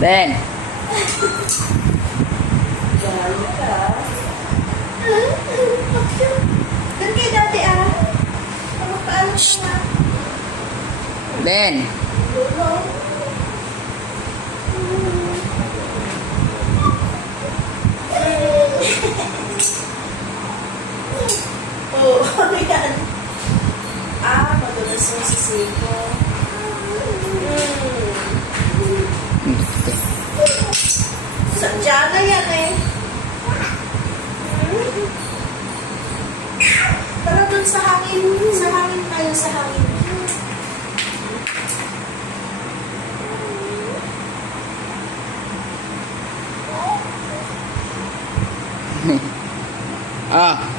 Ben. Galit ka. Doon kay dati Paalam ka na. Ben. Oo, ano yan? Madulas yung sisiko. Sadya na yan Tara dun sa hangin. Sa hangin tayo, sa hangin. Ah.